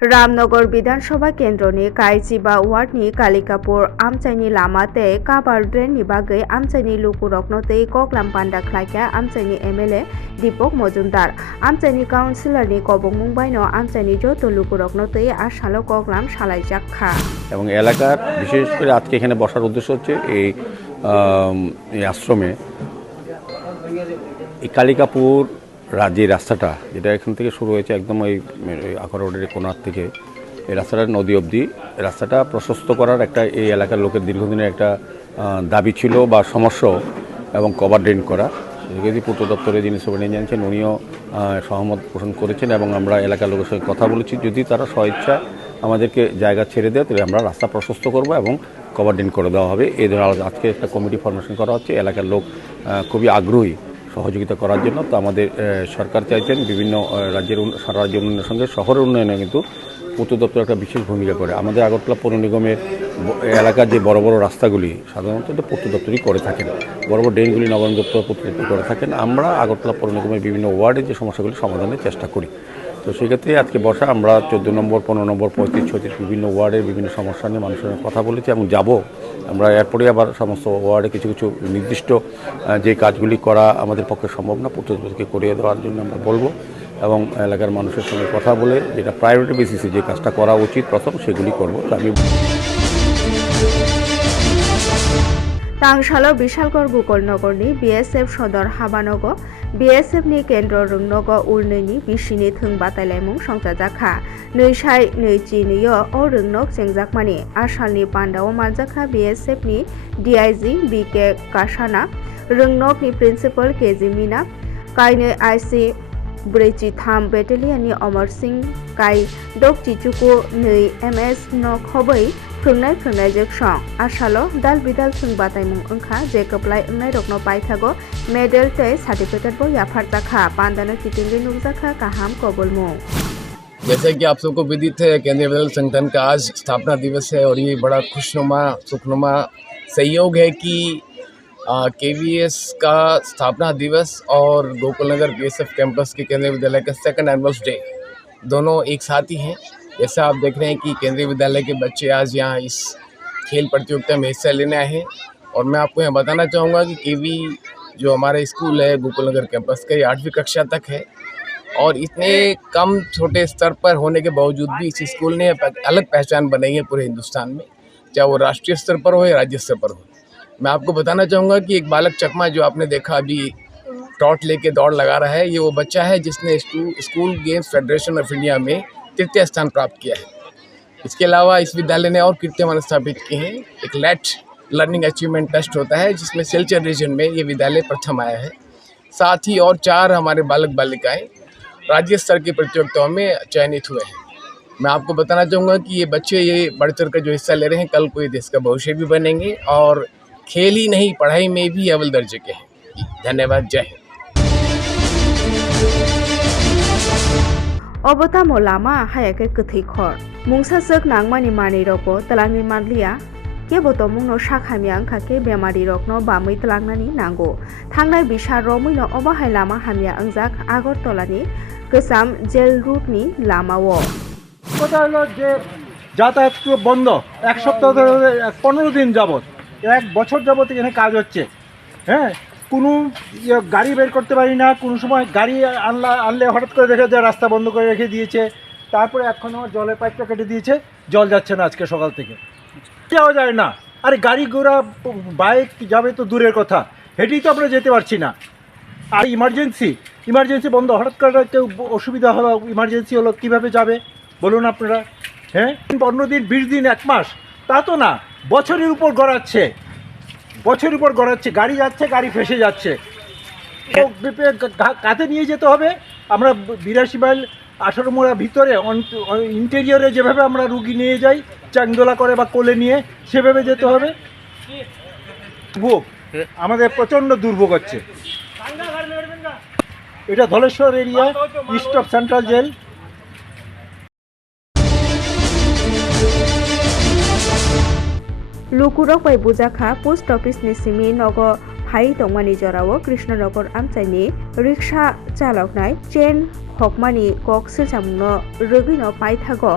রামনগর বিধানসভা কেন্দ্র নি কাইচিবা ওয়ার্ড নি কালিকাপুর। আমচাইনি লামাতে কাবার ড্রেন নি বাগে আমচাইনি লুকু রকনতে ককলাম পান্ডা খাইকা আমচাইনি এমএলএ দীপক মজুমদার। আমচাইনি কাউন্সিলর নি কবং মুম্বাইন আমচাইনি যত লুকু রকনতে আর সালো ককলাম সালাই যাক্ষা এবং এলাকার বিশেষ করে আজকে এখানে বসার উদ্দেশ্য হচ্ছে এই আশ্রমে এই কালিকাপুর যে রাস্তাটা, যেটা এখান থেকে শুরু হয়েছে একদম ওই আখড়া রোডের কোনার থেকে, এই রাস্তাটা নদী অবধি রাস্তাটা প্রশস্ত করার একটা এই এলাকার লোকের দীর্ঘদিনের একটা দাবি ছিল বা সমস্যা এবং কভার ড্রেন করা। যদি পূর্ত দপ্তরের যিনি সুপারিনটেন্ডেন্ট জানছেন উনিও সহমত পোষণ করেছেন এবং আমরা এলাকার লোকের সঙ্গে কথা বলেছি। যদি তারা স্বইচ্ছা আমাদেরকে জায়গা ছেড়ে দেয় তাহলে আমরা রাস্তা প্রশস্ত করব এবং কভার ড্রেন করে দেওয়া হবে। এই ধরনের আজকে একটা কমিটি ফরমেশন করা হচ্ছে। এলাকার লোক খুবই আগ্রহী। সহযোগিতা করার জন্য। তো আমাদের সরকার চাইছেন বিভিন্ন রাজ্যের রাজ্য উন্নয়নের সঙ্গে শহরের উন্নয়নে কিন্তু পূর্ত দপ্তর একটা বিশেষ ভূমিকা করে। আমাদের আগরতলা পৌর নিগমের এলাকার যে বড় বড় রাস্তাগুলি, সাধারণত এটা পূর্ত দপ্তরই করে থাকেন। বড় বড় ড্রেনগুলি নগর দপ্তর পূর্ত দপ্তর করে থাকেন। আমরা আগরতলা পৌর নিগমের বিভিন্ন ওয়ার্ডে যে সমস্যাগুলি সমাধানের চেষ্টা করি। তো সেক্ষেত্রে আজকে বসা, আমরা চোদ্দ নম্বর, পনেরো নম্বর, পঁয়ত্রিশ, ছত্রিশ বিভিন্ন ওয়ার্ডের বিভিন্ন সমস্যা নিয়ে মানুষের কথা বলেছি এবং যাব। আমরা এরপরে আবার সমস্ত ওয়ার্ডে কিছু কিছু নির্দিষ্ট যে কাজগুলি করা আমাদের পক্ষে সম্ভব না প্রত্যেককে করিয়ে দেওয়ার জন্য আমরা বলব এবং এলাকার মানুষের সঙ্গে কথা বলে যেটা প্রায়োরিটি বেসিসে যে কাজটা করা উচিত প্রথম, সেগুলি করব। আমি তাংশালো বিশালগড় গোকুলনগরী বিএসএফ সদর হাবানগর बिएसएफनि केन्द्र रुंनग उर्नैनि बिसिनि थों बातायलायमुं संजाजाखा नैसाय नैजिनैयो अ रुंनक जेंजाकमानि आसालनि पान्डाव मानजाखा बिएसएफनि डिआइजि बि के कासाना रुंनकनि प्रिन्सिपाल केजि मिना काइनै आइसि ब्रैजिथाम बेटेलियननि अमर सिंह काइ दक चिचुकु नै एमएस नक हबै फोंनाय फोंनाय जोगसं आसालो दाल बिदाल थों बातायमुं ओंखा जे कप्लाय ओंनाय रकनो पाइथागो मेडेल तै सार्टिफिकेट बो याफार जाखा पान्दानो चिटिंगि नुकजाखा काहाम कबुलमुं जैसे कि आप सबको विदित है, केंद्रीय विद्यालय संगठन का आज स्थापना दिवस है और ये बड़ा खुशनुमा, सुखनुमा सहयोग है कि के वी एस का स्थापना दिवस और Gokul Nagar B S F campus के केंद्रीय विद्यालय का सेकंड एनुअल डे दोनों एक साथ ही हैं। जैसा आप देख रहे हैं कि केंद्रीय विद्यालय के बच्चे आज यहाँ इस खेल प्रतियोगिता में हिस्सा लेने आए हैं। और मैं आपको यहाँ बताना चाहूँगा कि के वी जो हमारा स्कूल है गोकुल नगर कैंपस का, ये आठवीं कक्षा तक है। और इतने कम छोटे स्तर पर होने के बावजूद भी इस स्कूल ने अलग पहचान बनाई है पूरे हिंदुस्तान में, चाहे वो राष्ट्रीय स्तर पर हो या राज्य स्तर पर हो। मैं आपको बताना चाहूँगा कि एक बालक चकमा जो आपने देखा अभी टॉट लेके दौड़ लगा रहा है, ये वो बच्चा है जिसने school- school games federation of India में तृतीय स्थान प्राप्त किया है। इसके अलावा इस विद्यालय ने और कीर्तिमान स्थापित किए हैं। एक लेट लर्निंग अचीवमेंट टेस्ट होता है, जिसमें सिलचर रीजन में ये विद्यालय प्रथम आया है। साथ ही और चार हमारे बालक बालिकाएँ राज्य स्तर की प्रतियोगिताओं में चयनित हुए हैं। मैं आपको बताना चाहूँगा कि ये बच्चे ये बढ़ चढ़ कर जो हिस्सा ले रहे हैं, कल को ये देश का भविष्य भी बनेंगे और खेल ही नहीं, पढ़ाई में भी अव्वल दर्जे के हैं। धन्यवाद, जय हिंद। Obo লামা হায়াকে haya খর মূসা সক Mungsa sek nangmani mani roko talangni manliya কেবো তমুংনো শাখামি আংখাকে বেমারি রকনো বামুই তলাংনানি নাঙ্গো থাংনাই বিশার রমইন অবহায় লামা হামিয়া আংজাক আগরতলানি কেসাম জেল রুটনি লামাও কথা যাতায়াত বন্ধ এক সপ্তাহ ধরে পনেরো দিন যাবত এক বছর যাবত এখানে কাজ হচ্ছে হ্যাঁ কোনো ইয়ে গাড়ি বের করতে পারি না, কোনো সময় গাড়ি আনলা, আনলে হঠাৎ করে দেখা যায় রাস্তা বন্ধ করে রেখে দিয়েছে, তারপরে এখন আমার জলের পাইপটা কেটে দিয়েছে, জল যাচ্ছে না আজকে সকাল থেকে। যাওয়া যায় না। আরে গাড়ি ঘোড়া, বাইক যাবে তো দূরের কথা, হেঁটেই তো আমরা যেতে পারছি না। আর ইমার্জেন্সি ইমার্জেন্সি বন্ধ, হঠাৎ করে কেউ অসুবিধা হলো, ইমার্জেন্সি হলো, কীভাবে যাবে? বলুন আপনারা হ্যাঁ? পনেরো দিন বিশ দিন, এক মাস, তা তো না, বছরের উপর গড়াচ্ছে। বছরের উপর গড়াচ্ছে, গাড়ি যাচ্ছে, গাড়ি ফেসে যাচ্ছে। তো পেপে- নিয়ে যেতে হবে। আমরা বিরাশি মাইল আঠারো মোড়া ভিতরে ইন্টেরিয়রে যেভাবে আমরা রুগী নিয়ে যাই, চাংদোলা করে বা কোলে নিয়ে, সেভাবে যেতে হবে। দুর্ভোগ আমাদের প্রচণ্ড দুর্ভোগ হচ্ছে। এটা Dhaleswar area east of central jail lukurok bai bujakha post office ni simi nogo hai tongmani jorao krishnanogor amchaini riksha chaloknai chain hokmani kok sesamno rugino paithago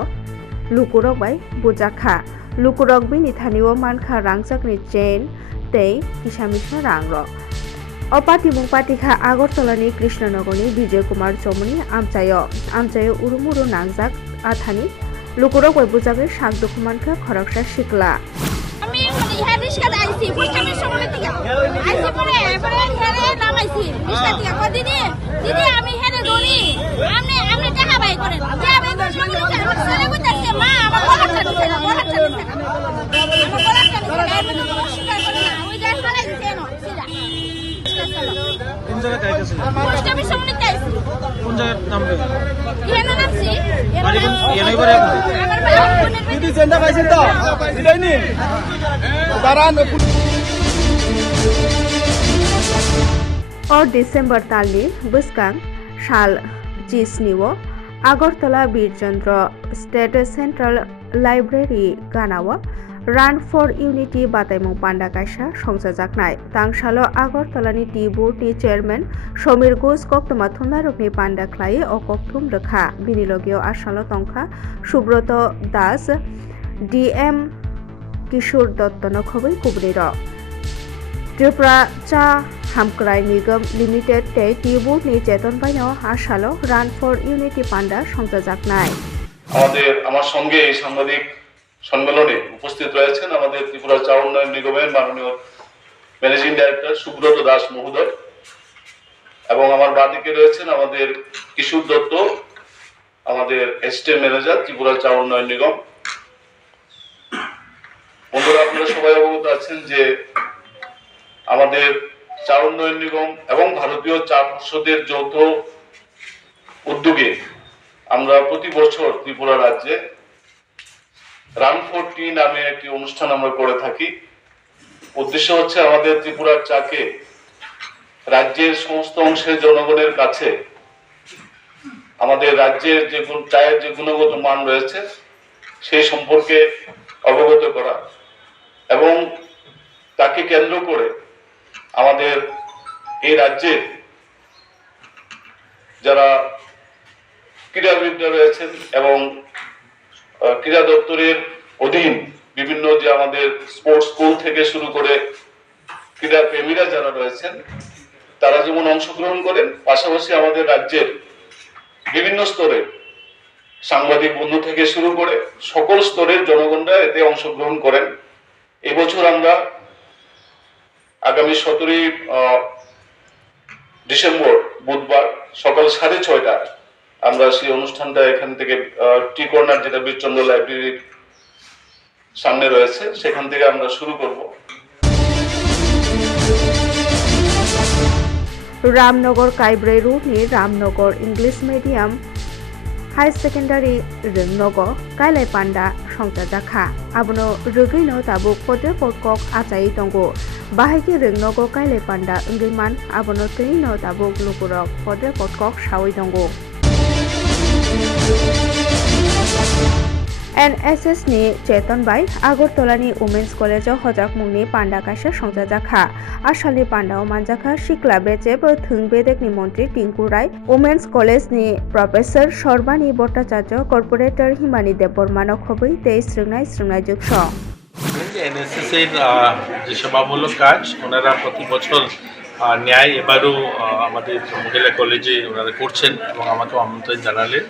lukurok bai bujakha lukurok bini thanio mankha rangchakni chain tei hisamisma rangrok অপাতি মুংপাতিখা আগরতলানি কৃষ্ণনগরী বিজয় কুমার চমনি আমচায় আমচায় উরুমুরু নাংজাক আথানি লুকুরক বৈবুজাকের শাক দক্ষমানখা খরকসা শিকলা আমি ইহা রিস্কাতে আইছি। ফার্স্ট সময় থেকে আইছি পরে এবারে হেরে নামাইছি। থেকে দিদি দিদি আমি হেরে দৌড়ি আপনি আপনি টাকা বাই করেন আমার ছেলে মা আমার গলাটা দিছে না গলাটা দিছে না। আমার গলাটা দিছে না এর মধ্যে কোনো স্বীকার না। ওই যে ফালাই দিছে না সিরা। কোন জায়গায় গাইতেছিল ফার্স্ট আমি আইছি। কোন জায়গার নাম রেখে ইহা নামছি বাড়ি কোন- দিদি চেন্ডা পাইছেন তো? দিদাই নি? দাঁড়ান o ডিসেম্বর তালি বৈস্কাং সাল জিসনিও Agartala Birchandra state central library গানাও run for unity বাতাইমু পান্ডা কাইসা সংসাজাকনায় তাংশালো আগরতলানি টি বোর্ডটি চেয়ারম্যান সমীর ঘোষ, কক্তমা থুমনারকনি পান্ডা খ্লাই ও কক্তুম রেখা বিনিলগীয় আসালো তংখা সুব্রত দাস, ডিএম কিশোর দত্ত নখবই কুবনির। ত্রিপুরা চা হামক্রাই নিগম লিমিটেড তে টিবুট নি চেতন বাইন আসালো রান ফর ইউনিটি পান্ডা সংযোজাক নাই। আমাদের, আমার সঙ্গে এই সাংবাদিক সম্মেলনে উপস্থিত রয়েছেন আমাদের ত্রিপুরা চা উন্নয়ন নিগমের মাননীয় ম্যানেজিং ডাইরেক্টর সুব্রত দাস মহোদয় এবং আমার বাদিকে রয়েছেন আমাদের কিশোর দত্ত, আমাদের এসটিএম ম্যানেজার ত্রিপুরা চা উন্নয়ন নিগম। বন্ধুরা, আপনারা সবাই অবগত আছেন যে আমাদের চা উন্নয়ন নিগম এবং ভারতীয় চা পর্ষদের যৌথ উদ্যোগে আমরা প্রতি বছর ত্রিপুরা রাজ্যে রান ফর টি নামে একটি অনুষ্ঠান আমরা করে থাকি। উদ্দেশ্য হচ্ছে আমাদের ত্রিপুরার চাকে রাজ্যের সমস্ত অংশের জনগণের কাছে আমাদের রাজ্যের যে চায়ের যে গুণগত মান রয়েছে, সেই সম্পর্কে অবগত করা এবং তাকে কেন্দ্র করে আমাদের এই রাজ্যে যারা ক্রীড়াবিদরা রয়েছেন এবং ক্রীড়া দপ্তরের অধীন বিভিন্ন যে আমাদের স্পোর্টস স্কুল থেকে শুরু করে ক্রীড়া প্রেমীরা যারা রয়েছেন, তারা যেমন অংশগ্রহণ করেন, পাশাপাশি আমাদের রাজ্যের বিভিন্ন স্তরে সাংবাদিক বন্ধু থেকে শুরু করে সকল স্তরের জনগণরা এতে অংশগ্রহণ করেন। এবছর আমরা আগামী সতেরোই ডিসেম্বর বুধবার সকাল সাড়ে ছয়টায় আমরা সেই অনুষ্ঠানটা এখান থেকে টি কর্নার যেটা বীরচন্দ্র লাইব্রেরির সামনে রয়েছে, সেখান থেকে আমরা শুরু করব। রামনগর কাইব্রে রুটনি Ramnagar English medium, high secondary রংনগ কাইলাই পান্ডা সংসাजाखा আবনো রুগৈনো তাবুক পদে পটকক আচাই দঙ্গো বাহাইকি রংনগ কাইলাই পান্ডা ওঙ্গৈমান আবনো তৈনো তাবুক লুকুরক পদে পটকক সাওই দঙ্গো এনএসএস ने চেতন বাই আগরতলা নি উমেন্স কলেজ হজাক মুনি পান্ডা কাশা সংজা জাখা। আশালি পান্ডা ও মানজাখা শিকলা বেচে প্রথম বেদেক নি মন্ত্রী টিঙ্কু রায়। উমেন্স কলেজ নি প্রফেসর সর্বানী ভট্টাচার্য কর্পোরেটর হিমানী দেববর্মান খবই তেই শ্রীনাই শ্রীনাই যুক্ত এনএসএস এর যে সেবামূলক কাজ, ওনারা প্রতি বছর ন্যায় এবারও আমাদের মহিলা কলেজে ওনারা করছেন এবং আমাকেও আমন্ত্রণ জানালেন।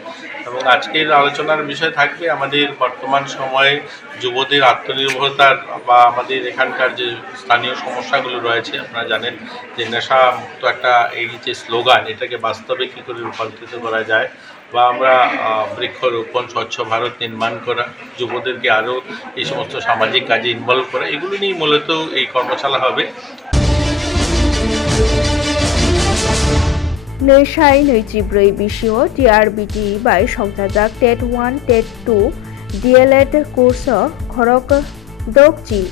এবং আজকের আলোচনার বিষয় থাকবে আমাদের বর্তমান সময়ে যুবদের আত্মনির্ভরতার বা আমাদের এখানকার যে স্থানীয় সমস্যাগুলো রয়েছে, আপনারা জানেন যে নেশা মুক্ত একটা এই যে স্লোগান, এটাকে বাস্তবে কী করে রূপান্তরিত করা যায় বা আমরা বৃক্ষরোপণ, স্বচ্ছ ভারত নির্মাণ করা, যুবদেরকে আরও এই সমস্ত সামাজিক কাজে ইনভলভ করা, এগুলো নিয়েই মূলত এই কর্মশালা হবে। नै नैजिब्रै बिसिअ टिआरबिटि बाय संजाजाक TET one TET two DElEd course घरक दगजी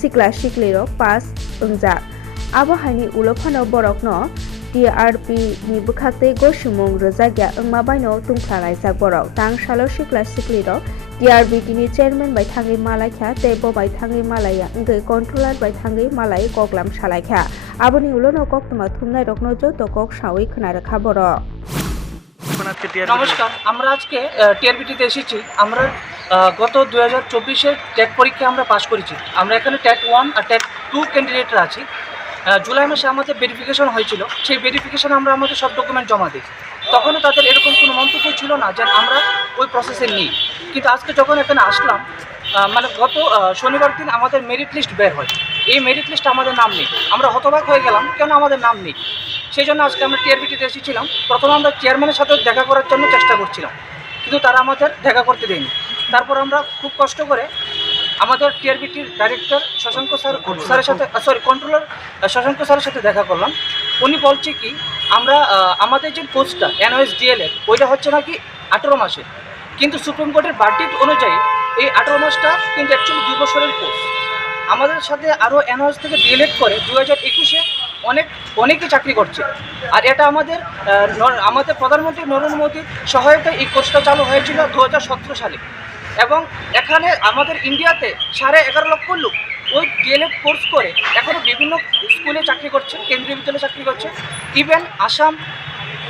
सिख्ला सिख्लिर पास ओंजाक आबहानि उलफानो बरकनो টিআরপি নি বুখাতে গো সুমং রোজাগিয়া ওংমা বাইনো তুমখা রাইজাক বরক তাং সালো সিক্লা সিক্লির ডিআরবিটিনি চেয়ারম্যান বাইথাঙ্গি মালাইখ্যা দেব বাইথাঙ্গি মালাইয়া ইংরেজ কন্ট্রোলার বাইথাঙ্গি মালাই গগলাম সালাইখ্যা আবনি উলন ও কক তোমার থুমনাই রক্ন যত কক সাউই রেখা খা বড় নমস্কার, আমরা আজকে টিআরবিটিতে এসেছি। আমরা গত দু হাজার চব্বিশের টেট পরীক্ষা আমরা পাশ করেছি। আমরা এখানে টেট ওয়ান আর টেট টু ক্যান্ডিডেটরা আছি। জুলাই মাসে আমাদের ভেরিফিকেশন হয়েছিল। সেই ভেরিফিকেশন আমরা আমাদের সব ডকুমেন্ট জমা দিয়েছি। তখনও তাদের এরকম কোনো মন্তব্য ছিল না যে আমরা ওই প্রসেসে নিই। কিন্তু আজকে যখন এখানে আসলাম মানে গত শনিবার দিন আমাদের মেরিট লিস্ট বের হয়। এই মেরিট লিস্ট আমাদের নাম নেই। আমরা হতবাক হয়ে গেলাম, কেন আমাদের নাম নেই? সেই জন্য আজকে আমরা টিআরবিটিতে এসেছিলাম। প্রথমে আমরা চেয়ারম্যানের সাথে দেখা করার জন্য চেষ্টা করছিলাম। কিন্তু তারা আমাদের দেখা করতে দেয়নি। তারপর আমরা খুব কষ্ট করে আমাদের টিআরবিটির ডাইরেক্টর শশাঙ্ক স্যার, স্যারের সাথে সরি কন্ট্রোলার শশাঙ্ক স্যারের সাথে দেখা করলাম। উনি বলছে কি আমরা আমাদের যে কোর্সটা এনওএস ডিএলএড ওইটা হচ্ছে নাকি আঠেরো মাসের। কিন্তু সুপ্রিম কোর্টের বার্ডিট অনুযায়ী এই আঠেরো মাসটা কিন্তু অ্যাকচুয়ালি দু বছরের কোর্স আমাদের সাথে আরও এনওএস থেকে ডিএলএড করে দু হাজার একুশে অনেক, অনেকে চাকরি করছে। আর এটা আমাদের আমাদের প্রধানমন্ত্রী নরেন্দ্র মোদীর সহায়তায় এই কোর্সটা চালু হয়েছিল দু হাজার সতেরো সালে। এবং এখানে আমাদের ইন্ডিয়াতে সাড়ে এগারো লক্ষ লোক ওই ডিএলএড কোর্স করে এখনও বিভিন্ন স্কুলে চাকরি করছে, কেন্দ্রীয় বিদ্যালয়ে চাকরি করছে। ইভেন আসাম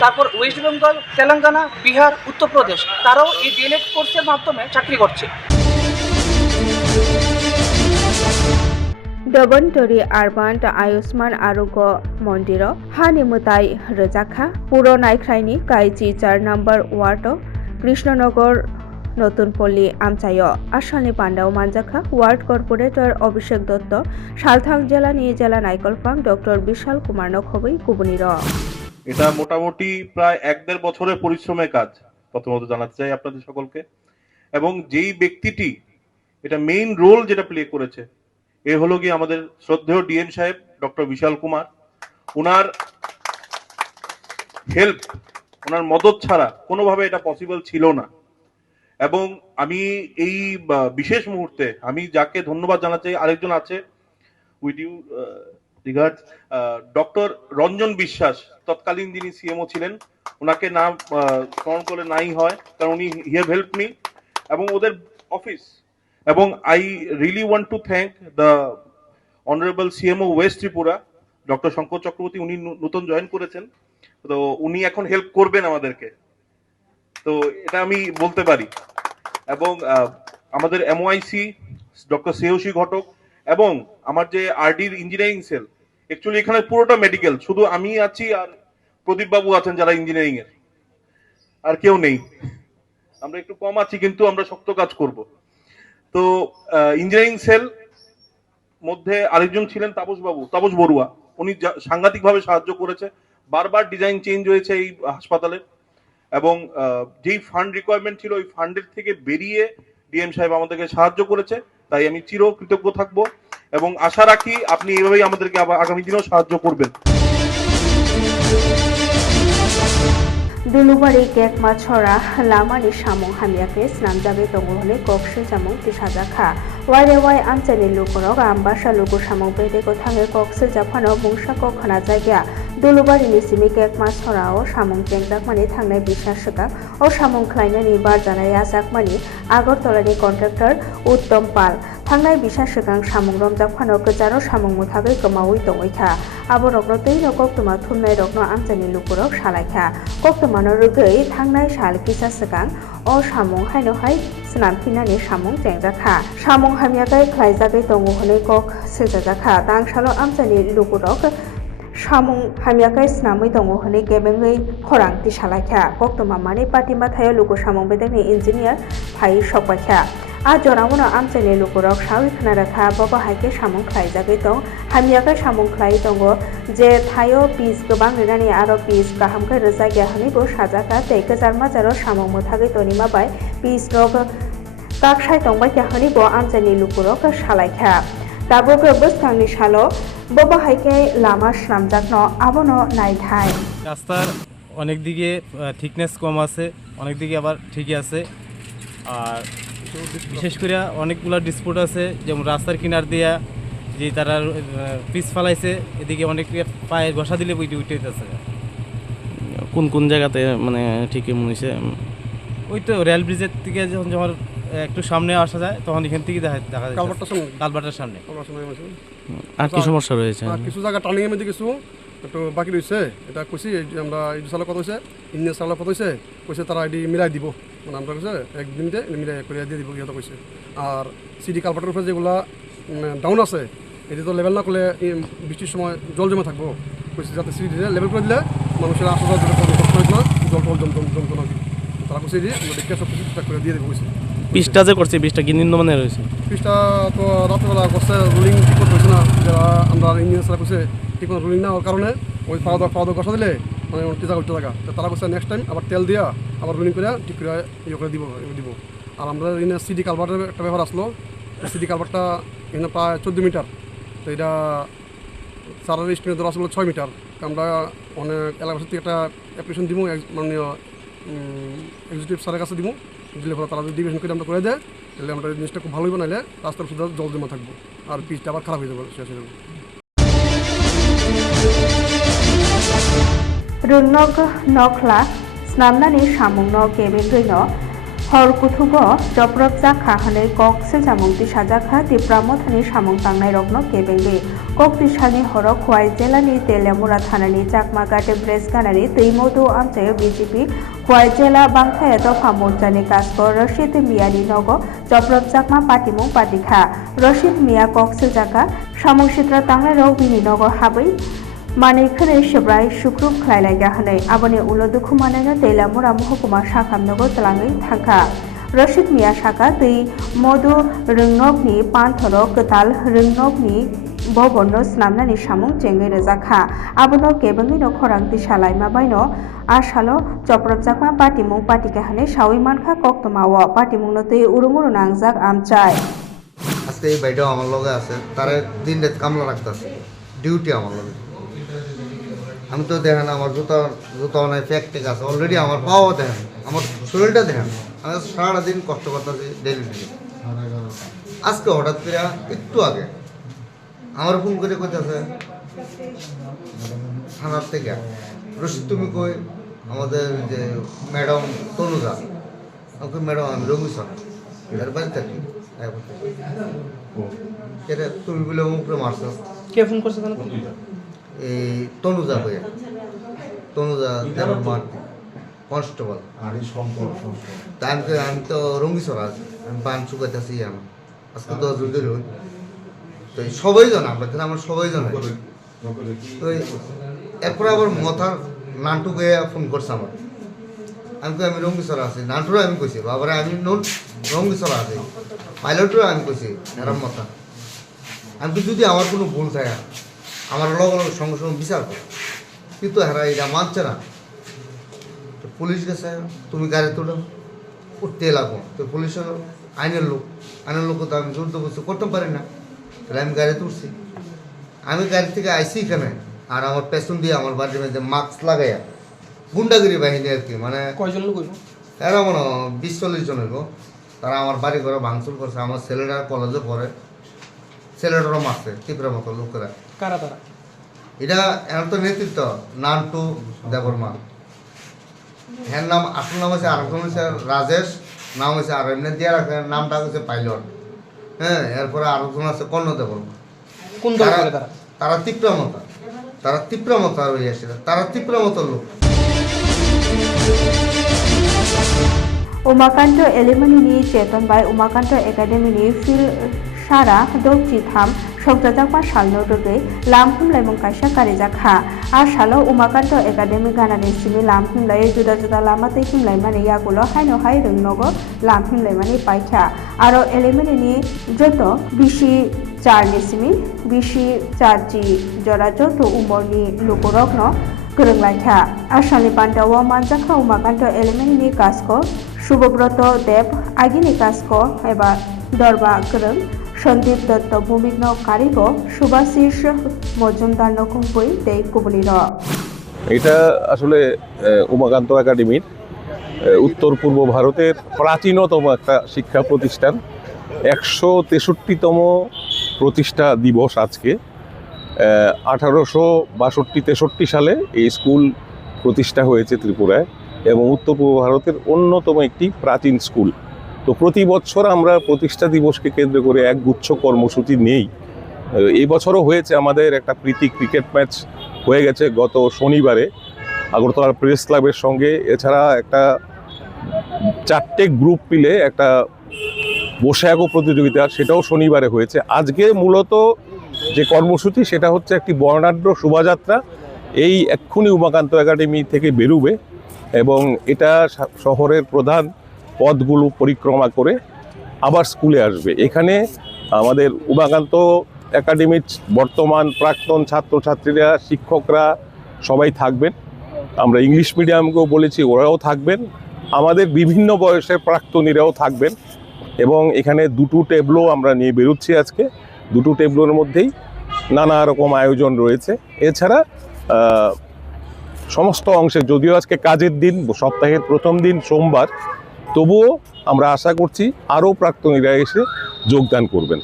তারপর ওয়েস্ট বেঙ্গল তেলেঙ্গানা বিহার উত্তরপ্রদেশ তারাও এই ডিএলএড কোর্সের মাধ্যমে চাকরি করছে। ডবনটরি আরবান আয়ুষ্মান, আরোগ্য মন্দির হানিমুতাই রোজাখা, পুরো নাইখ্রাইনি, কাইচি, চার নাম্বার ওয়ার্ড, কৃষ্ণনগর নতুন পল্লী আমচায় আসামনি পান্ডাও মানজাখা, ওয়ার্ড কর্পোরেটর অভিষেক দত্ত, সালথাং জেলা নিয়ে জেলা নাইকলফাং ডক্টর বিশাল কুমার নখবই কুবনির। এটা মোটামুটি প্রায় এক দেড় বছরের পরিশ্রমের কাজ, প্রথমত জানাতে চাই আপনাদের সকলকে। এবং যেই ব্যক্তিটি এটা মেইন রোল যেটা প্লে করেছে, এ হলো গিয়ে আমাদের শ্রদ্ধেয় ডিএম সাহেব ডক্টর বিশাল কুমার। ওনার হেল্প ওনার মদত ছাড়া কোনোভাবে এটা পসিবল ছিল না। এবং আমি এই বিশেষ মুহূর্তে আমি যাকে ধন্যবাদ জানাতে আরেকজন আছে with you regard doctor Ranjan Biswas তৎকালীন যিনি সিএমও ছিলেন ওনাকে আহ, স্মরণ করলে নাই হয় কারণ উনি হিয়াভ হেল্প মি এবং ওদের অফিস এবং I really want to thank the honourable CMO West Tripura doctor Shankar Chakraborty উনি নতুন জয়েন করেছেন তো উনি এখন হেল্প করবেন আমাদেরকে। তো এটা আমি বলতে পারি। এবং আমাদের এমওআইসি ডক্টর শ্রেয়সী ঘটক এবং আমার যে আরডির ইঞ্জিনিয়ারিং সেল অ্যাকচুয়ালি এখানে পুরোটা মেডিকেল শুধু আমি আছি আর প্রদীপ বাবু আছেন যারা ইঞ্জিনিয়ারিং এর। আর কেউ নেই। আমরা একটু কম আছি, কিন্তু আমরা শক্ত কাজ করব। তো ইঞ্জিনিয়ারিং সেল মধ্যে আরেকজন ছিলেন তাপস বাবু তাপস বড়ুয়া। উনি সাংঘাতিক ভাবে সাহায্য করেছে। বারবার ডিজাইন চেঞ্জ হয়েছে এই হাসপাতালে। এবং যেই ফান্ড রিকোয়ারমেন্ট ছিল ওই ফান্ডের থেকে বেরিয়ে ডিএম সাহেব আমাদেরকে সাহায্য করেছে, তাই আমি চির কৃতজ্ঞ থাকব এবং আশা রাখি আপনি এভাবেই আমাদেরকে আগামী দিনেও সাহায্য করবেন। দুলুবাড়ি কেক মাছরা লামারি সামং হামিয়াকে নামজাবে তঙ্গলে কক্সে যেমন তিসাজা খা। ওয়ারে ওয়াই আমচানি লোকরক, আমবাসা লোক সামং বেদে কোথাঙে কক্সে জাফানো বংশা কখনা জায়গা। दोलोबारिनि सिमिकेक मासरा ओ सामुं जेंदाकमानि थांनाय बिसा सोगा ओ सामुं ख्लायनायनि बारजानाय आजाकमानि আগরতলানি কন্ট্রাক্টর উত্তম পাল। থাংনাই বিশা সেখাং সামুং রমজাকফানো গোজারো সামুং মুথাগৈ কমাউই দঙৈখা আবো রগ্ন তৈ রক তোমা থুমনাই রগ্ন আমজানি লুকুরক সালাইখা। কক্তমানো রগৈ থাংনাই সাল কিসা সেখাং ও সামুং হাইনো হাই স্নামফিনানি সামুং চ্যাংজাখা সামুং হামিয়াগাই খ্লাইজাগৈ হলে কক সেজাজাখা দাংসালো আমজানি লুকুরক samung hamyakai snamui tongo honei gebengui khorang tisalaikha koktoma mani patima thayo luku samung bedengni engineer phai sokpaikha a joramono amchani lukurok sawi khna rakha bobo haike samung khlaijagui tong hamyakai samung khlai tongo je thayo piece gobang rinani aro piece kaham kai rwjagya hanibo sajaka tei kejar majaro samung muthagui tonima bai piece rok kaksai tongbaikha hanibo amchani lukurok salaikha tabuk bwskangni salo bobo haike lama snamjakno abono naithai রাস্তার অনেক দিকে thickness কম আছে অনেক দিকে আবার ঠিকই আছে। আর বিশেষ করে অনেকগুলো ডিসপুট আছে যেমন রাস্তার কিনার দিয়া যে তারা পিস ফালাইছে এদিকে অনেক পায়ে ঘষা দিলে উইটে উঠে আছে কোন কোন জায়গাতে মানে ঠিকই মনে হয়েছে ওই তো রেল ব্রিজের থেকে যখন যখন একটু সামনে আসা যায় তখন এখান থেকে দেখা দেখা যায় কালভারটার সামনে? কালবাটার সামনে। আর কি সমস্যা রয়েছে? আর কিছু জায়গা টার্নিং এর মধ্যে কিছু একটু বাকি রয়েছে? এটা কইছি আমরা এই সালে কত হয়েছে ইন্ডিয়ান সালে কত হয়েছে কইছে তারা এটি মিলাই দিব। মানে আমরা কইছে একদিনতে মিলাই করে দিয়ে দিব ইহঁতে কইছে। আর সিডি কালপাটের উপরে যেগুলা ডাউন আছে এটি তো লেভেল না করলে বৃষ্টির সময় জল জমে থাকব। কইছে যাতে সিডি লেভেল করে দিলে মানুষের আসা যাওয়ার জন্য কষ্ট না জল টল জম জম জমতো না তারা কইছে যে আমরা দেখে সব কিছু ঠিকঠাক করে দিয়ে দেবো কইছে। পিসটা যে করছে পিসটা কি নিম্নমানের রয়েছে ফিসটা তো রাত্রেবেলা করছে রুলিং ঠিক করতে না। যারা আমরা ইঞ্জিনিয়ার সারা করছে, ঠিক রুলিং না হওয়ার কারণে ওই পাওয়া দাওয়া পাওয়া দাওয়া কষা দিলে মানে টিজা করতে থাকা। তারা করছে নেক্সট টাইম আবার তেল দিয়া আবার রুলিং করে ঠিক করে ইয়ে করে দিব দিব। আর আমরা এখানে সিডি কালভার্টের একটা ব্যাপার আসলো। সিডি কালভারটা এখানে প্রায় চোদ্দ মিটার। তো এটা সারার স্টিমে ধরা আসলো ছয় মিটার। তো আমরা অনেক এলাকার থেকে একটা অ্যাপ্লিকেশন দিব মাননীয় এক্সিকিউটিভ স্যারের কাছে দিব দিলে পরে তারা যদি ডিভিশন করে আমরা করে দেয়, তাহলে আমরা জিনিসটা খুব ভালোই বানাইলে রাস্তার শুধু জল জমা থাকব। আর পিচটা আবার খারাপ হয়ে যাবে শেষ হয়ে যাবে রুন্নগ, নখলা, স্নামনানি সামুংন কেবেগ্রৈন হরকুথুগ জপরবজা খাহানে, কক্সে জামুংতি সাজাখা তিপ্রামথানি সামুং তাংনাই রগ্ন কেবেগ্রৈ ককপিশালী হরক হোয়াই জেলানি তেলেমুরা থানানি চাকমাঘাটে ব্রেস গানানি তৈমধু আমচায় বিজেপি হোয়াই জেলা বাংখায় দফা মোর্চানি কাজকর রশিদ মিয়ানি নগ চপ্রব চাকমা পাটিমু পাটিখা রশিদ মিয়া কক্সে জাকা সামসিত্রা তাংলায় রবিনী নগ হাবই। মানে এখানে সেব্রাই শুক্রুপ খাইলাই গাহানে আবনে উলো দুঃখ মানে তেলামুরা মহকুমা সাকামনগর তেলাঙ্গি থাকা। রশিদ રશિદ શાખા તે મોદો રંગનોકની પાંથરક કતાલ રંગનોકની ববর্ণ স্নামনানি সামুং চেঙ্গে রেজা খা। আবন কেবঙ্গিন খরাংতি সালাইমা বাইন। আশালো চপরজাকমা পাটিমুং পাটিকাহানে সাউইমান খা কক্তমাও পাটিমুংনতে উরুমুরু নাংজাক আমচাই আজকে এই বাইডাও আমার লগে আছে। তারে দিন রাত কামলা রাখতেছে। ডিউটি আমার লগে। আমি তো দেখেন আমার জুতা জুতা নাই প্যাক টেক আছে। অলরেডি আমার পাওয়া দেখেন। আমার শরীরটা দেখেন। আমি সারা দিন কষ্ট করতেছি ডেলি ডেলি আজকে হঠাৎ করে একটু আগে আমার ফোন করে কইতেছে থানার থেকে রশিদ তুমি কই? আমাদের যে ম্যাডাম তনুজা। আমাকে ম্যাডাম আমি রবি এর বাড়ি থাকি তুমি বলে মুখে মারছ। কে ফোন করছে এই তনুজা হয়ে তনুজা দেবর মার কনস্টেবল তা আমি তো রঙ্গি আছি আমি পান শুকাইতেছি আমি। আজকে দশ দিন ধরে। তো সবাই জন আমরা কিন্তু আমরা সবাই জানে তো এরপরে আবার মাথার নান্টু গিয়ে ফোন করছে আমার। আমি আমি রঙ্গি সরা আছি। নান্টুরও আমি কইছি বাবারে আমি নুন রঙ্গি সরা আছি। পাইলটও আমি কইছি এরম মাথা। আমি তো যদি আমার কোনো ভুল থাকে আমার লগে লগে সঙ্গে সঙ্গে বিচার করে। কিন্তু হেরা এটা মানছে না। তো পুলিশ গেছে তুমি গাড়ি তুলো উঠতে লাগো। তো পুলিশের আইনের লোক আইনের লোক তো আমি জোর বসে করতে পারি না। তাহলে আমি গাড়ি তুলছি। আমি গাড়ি থেকে আইসি এখানে আর আমার পেছন দিয়ে আমার বাড়ির মধ্যে মাস্ক লাগাইয়া গুন্ডাগিরি বাহিনী আর কি মানে কয়জন লোক এরা মনে বিশ চল্লিশ জন হইব। তারা আমার বাড়ি ঘরে ভাঙচুর করছে আমার ছেলেরা কলেজে পড়ে। ছেলেটারও মারছে তীব্র মতো লোকেরা। কারা তারা? এটা এর তো নেতৃত্ব নান্টু দেবর্মা। হ্যাঁ নাম আসল নাম হচ্ছে আরেকজন হচ্ছে রাজেশ নাম হচ্ছে আর এমনি দিয়ে রাখে নামটা হচ্ছে পাইলট। হ্যাঁ এরপরে আরেকজন আছে কর্ণ দেবর্মা কোন দল তারা- করে তারা? তারা তীব্রমতা তারা তীব্রমতা রয়েছে তারা তীব্রমতার লোক। সারা 사라, থাম শব্দজাকমা শালনো ডোবে লামহুমলা এবং কাইসা কারিজা খা আর সালো উমাকান্ত একাডেমি গানা গানার লামহুম লাই জুদা জুদা লামাতে হিম লাই মানে ইয়াগুলো হাইনো হাই রৈনগো লামহুমলাই মানে পাইখা। আরও এলিমিনি যত বিশি চার নিসিমি বিশি চারজি জরা যত উমরনি লোকরগ্ন গরংলাইখা। আর সালি পান্ডাও মানজাখা मानजाखा उमाकान्त एलिमेन्टनि कासखौ শুভব্রত দেব आगिनि कासखौ एबा দরবা गोरों সন্দীপ দত্ত ভূমিগ্ন কারিগ সুভাশিস মজুমদার নকুম্পুই দে কুবলির। এটা আসলে উমাকান্ত একাডেমির উত্তর পূর্ব ভারতের প্রাচীনতম একটা শিক্ষা প্রতিষ্ঠান। একশো তেষট্টিতম প্রতিষ্ঠা দিবস আজকে আঠারোশো বাষট্টি তেষট্টি সালে এই স্কুল প্রতিষ্ঠা হয়েছে ত্রিপুরায় এবং উত্তর পূর্ব ভারতের অন্যতম একটি প্রাচীন স্কুল। তো প্রতি বছর আমরা প্রতিষ্ঠা দিবসকে কেন্দ্র করে এক গুচ্ছ কর্মসূচি নেই। এই বছরও হয়েছে আমাদের একটা প্রীতি ক্রিকেট ম্যাচ হয়ে গেছে গত শনিবারে আগরতলা প্রেস ক্লাবের সঙ্গে। এছাড়া একটা চারটে গ্রুপ মিলে একটা বসে আঁকো প্রতিযোগিতা সেটাও শনিবারে হয়েছে। আজকে মূলত যে কর্মসূচি সেটা হচ্ছে একটি বর্ণাঢ্য শোভাযাত্রা। এই এক্ষুনি উমাকান্ত একাডেমি থেকে বেরুবে এবং এটা শহরের প্রধান পথগুলো পরিক্রমা করে আবার স্কুলে আসবে। এখানে আমাদের উমাকান্ত একাডেমির বর্তমান প্রাক্তন ছাত্রছাত্রীরা, শিক্ষকরা সবাই থাকবেন। আমরা ইংলিশ মিডিয়ামকেও বলেছি, ওরাও থাকবেন। আমাদের বিভিন্ন বয়সের প্রাক্তনীরাও থাকবেন এবং এখানে দুটো টেবলো আমরা নিয়ে বেরোচ্ছি আজকে। দুটো টেবলোর মধ্যেই নানা রকম আয়োজন রয়েছে। এছাড়া সমস্ত অংশে, যদিও আজকে কাজের দিন, সপ্তাহের প্রথম দিন সোমবার তবুও আমরা আশা করছি আরও প্রাক্তনীরা এসে যোগদান করবেন।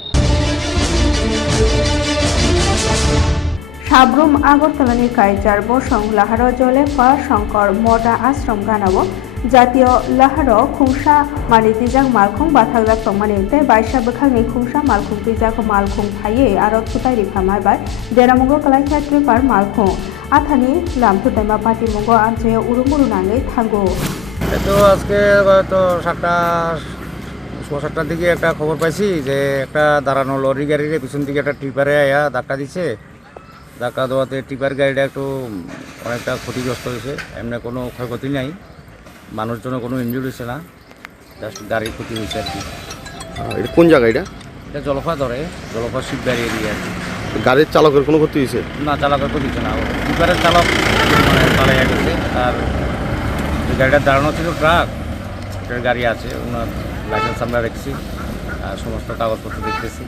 সাব্রুম আগরতলানি বসং লাহার জলে ফা শঙ্কর মডা আশ্রম গানাব। জাতীয় লাহার খুমসা মানি তিজাক বা থাকলা তংমানি তাই বাইশা বখাগনি খুমসা মালখুং তিজাক মালখুং ফাইয়ে আর সুতাই রিফা মাইবাই দেরামুগ কলাক্ষেত্রে পার মালখুম। আথানি লামথুতাইমা পাটিমুগ আঞ্চে উরুমুরু নাঙে থাঙ্গো। তো আজকে তো সাতটা সোয়া সাতটার দিকে একটা খবর পাইছি যে একটা দাঁড়ানো লরি গাড়ির পিছন দিকে একটা টিপারে আয়া ধাক্কা দিচ্ছে ধাক্কা দেওয়াতে টিপার গাড়িটা একটু অনেকটা ক্ষতিগ্রস্ত হয়েছে এমনি কোনো ক্ষয়ক্ষতি নাই মানুষজনের কোনো ইনজুরি হয়েছে না জাস্ট গাড়ির ক্ষতি হয়েছে আর কি। এটা কোন জায়গা এটা? এটা জলফা ধরে জলফা শিববাড়ি এরিয়া। আর কি গাড়ির চালকের কোনো ক্ষতি হয়েছে? না চালকের ক্ষতি হচ্ছে না। টিপারের চালক মানে পালাইয়া গেছে আর গাড়িটা দাঁড়ানো ছিল ট্রাক ট্রাকের গাড়ি আছে, ওনার লাইসেন্স আমরা রেখেছি, আর সমস্ত কাগজপত্র দেখতেছি।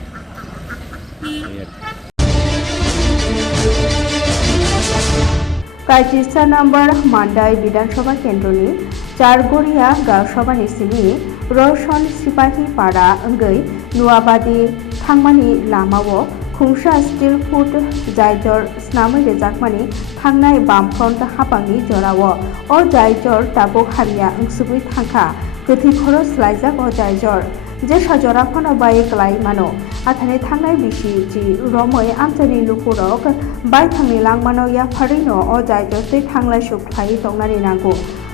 প্রায় তিস্তা নাম্বার মান্ডাই বিধানসভা কেন্দ্র নিয়ে চারগড়িয়া গাঁওসভা নিসি নিয়ে রোশন সিপাহী পাড়া গৈ, নোয়াবাদী থাংমানি লামাও खुंसा स्टिल फुट जायजर स्नामै रेजाकमानि थांनाय बामफ्रन्ट हापांनि जराओ अ जायजर दाबक हारिया ओंसुबै थांखा गोथै खरस लायजाक अ जायजर जे सजरा फनो बाय क्लाय मानो आथानि थांनाय बिसि जि रमै आमचानि लुपुरक बायथांनि लांमानो या फारिनो अ जायजसै थांलाय सुख्लाय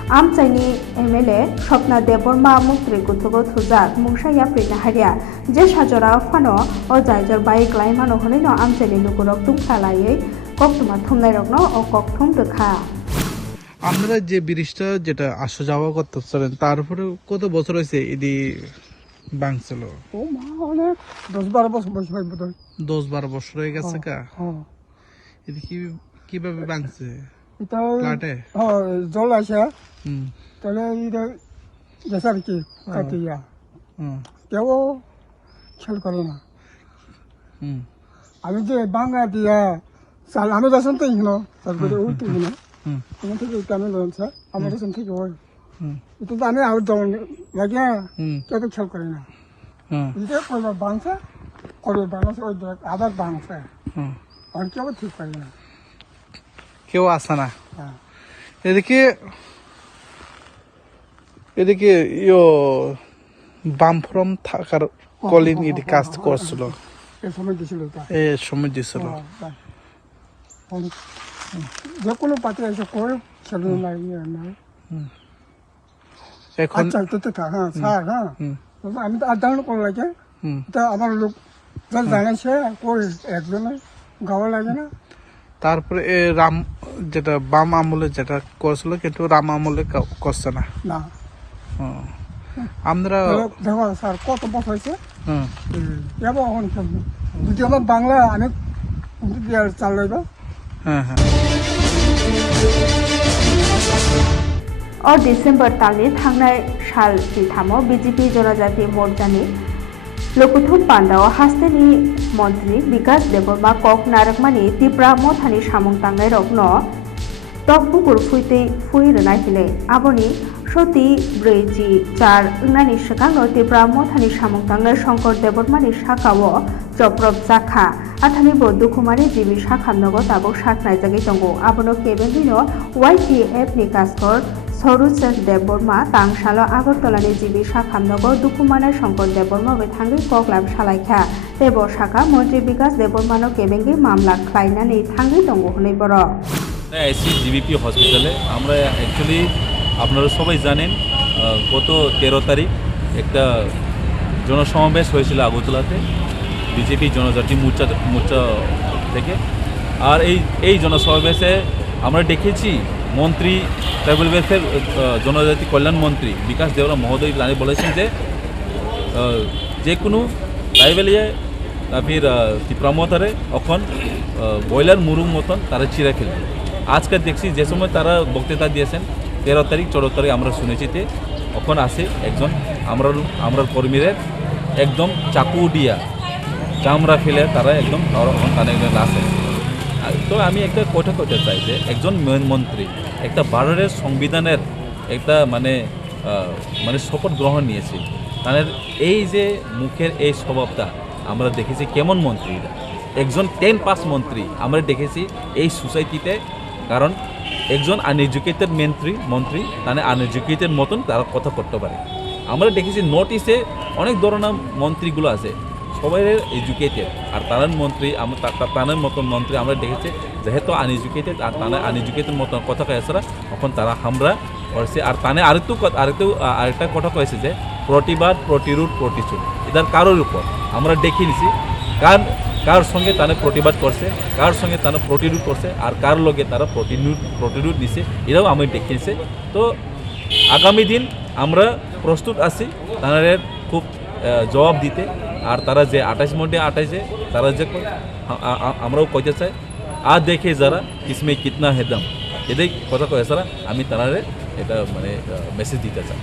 दंनानि नांगौ आमचाइनि एमएलए स्वप्ना देबर्मा मुक्ति गुथुगो थुजाक मुंसा या प्रिना हारिया जे साजरा फानो अ जायजर बाइक लाइमानो हनैनो आमचाइनि लुपुरक तुमखालायै कक्तुमा थुमनाय रकनो अ कक्तुम दोखा আপনারা যে ব্রিজটা যেটা আসা যাওয়া করতেছিলেন তার উপরে কত বছর হয়েছে এদি ভাঙছিল ও মা অনেক দশ বারো বছর বয়স হয় বোধ দশ বারো বছর হয়ে গেছে কা হ্যাঁ এদি কি কিভাবে ভাঙছে হ্যাঁ জল আসে তাহলে গেছে আর কি কাটে যা হুম কেউ খেয়াল করে না আমি যে বাংলা দিয়া চাল আমি রেশন তো ইহনো তারপরে ওই তো ইহনো ওখান থেকে ওইটা আমি লোনছে আমার রেশন থেকে হয় হুম এটা তো আমি আউট যাওয়ার লাগে কেউ তো খেয়াল করে না এটা করবে বাংছে করবে বাংলাছে ওই আবার বাংছে আর কেউ ঠিক করে না কেউ আসে না। হ্যাঁ। এদিকে এদিকে ইয়ো বামফ্রম থাকার কলিং এদি কাজ করছিল। এই সময় দিছিল এ সময় দিছিল। যে কোনো পাত্রে এসে করে ছেলে না না এখন আচ্ছা তো তো থাক হ্যাঁ স্যার হ্যাঁ। আমি তো আদান করা লাগে। তা আমার লোক যা জানাইছে করে একজনে গাওয়া লাগে না। তারপরে এ রাম যেটা বাম আমলে যেটা করছিল কিন্তু রাম আমলে কা- করছে না না ও। আমরা দেখো- দেখো স্যার কত বছর হয়েছে হুম এবার এখন খেলবে যদি আমার বাংলা অনেক যদি আর চাল লইব হ্যাঁ হ্যাঁ अ डिसेम्बर तालनि थांनाय साल जिथामाव बिजेपि जनजाति मोर्चानि लोकुथुम पान्डाव हास्तेनि मन्त्री विकास देबर्मा कक नारकमानि तिप्रा मथानि सामुं तांनाय रग्न तकबुकुर फुइतै फुइ रनायहिले आबनि सति ब्रैजि चार ओंनानि सिगांनो तिप्रा मथानि सामुं तांनाय शंकर देबर्मानि 서루셋 대보마 땅샬로 아거톨라니 지비 샤캄너고 두쿠마나 সংকট দেববর্মা, বেথাঙ্গি ককলাব সালাইখা দেব শাখা, মন্ত্রী বিকাশ দেববর্মানো কেবেঙ্গি, মামলা খ্লাইনানি থাঙ্গি দঙ্গ হলে বড় এসি জিবিপি হসপিটালে। আমরা অ্যাকচুয়ালি আপনারা সবাই জানেন গত তেরো তারিখ একটা জনসমাবেশ হয়েছিল আগরতলাতে, বিজেপি জনজাতি মোর্চা মোর্চা থেকে। আর এই এই জনসমাবেশে আমরা দেখেছি মন্ত্রী ট্রাইবেল ওয়েলফেয়ার জনজাতি কল্যাণ মন্ত্রী বিকাশ দেওরা মহোদয় লানি বলেছেন যে যে কোনো ট্রাইবেলিয়ে তারপর প্রমোটারে এখন ব্রয়লার মুরুগ মতন তারা চিরা খেলবে আজকে দেখছি যে সময় তারা বক্তৃতা দিয়েছেন তেরো তারিখ চোদ্দ তারিখ আমরা শুনেছি তে এখন আসে একজন আমরা আমরা কর্মীদের একদম চাকু দিয়া চামড়া ফেলে তারা একদম আসে তো আমি একটা কথা করতে চাই যে একজন মেন- মন্ত্রী, একটা ভারতের সংবিধানের একটা মানে মানে শপথ গ্রহণ নিয়েছে তাদের এই যে মুখের এই স্বভাবটা আমরা দেখেছি কেমন মন্ত্রীরা? একজন টেন পাস মন্ত্রী আমরা দেখেছি এই সোসাইটিতে, কারণ একজন আনএডুকেটেড মন্ত্রী মন্ত্রী মানে আনএডুকেটেড মতন তারা কথা করতে পারে। আমরা দেখেছি নর্থ ইস্টে অনেক ধরনের মন্ত্রীগুলো আছে সবাই এডুকেটেড আর তার মন্ত্রী আমরা তাদের মতন মন্ত্রী আমরা দেখেছি, যেহেতু আনএডুকেটেড আর তারা আনএডুকেটেড মতন কথা কয়েছে তখন তারা হামরা করছে। আর তানে আরেকটু আরেকটু আরেকটা কথা কয়েছে যে, প্রতিবাদ, প্রতিরোধ, প্রতিশোধ, এটার কারোর উপর আমরা দেখে নিছি। কার কার সঙ্গে তারা প্রতিবাদ করছে, কার সঙ্গে তারা প্রতিরোধ করছে, আর কার লগে তারা প্রতিরোধ প্রতিরোধ নিছে এটাও আমি দেখিয়েছি তো আগামী দিন আমরা প্রস্তুত আছি তাদের খুব জবাব দিতে। আর তারা যে আঠাশ মধ্যে আঠাশে, তারা যে আমরাও কইতে চাই, আর দেখে যারা কিসমে কিতনা হেদাম। এদের কথা কয়ে সারা আমি তারা এটা মানে মেসেজ দিতে চাই।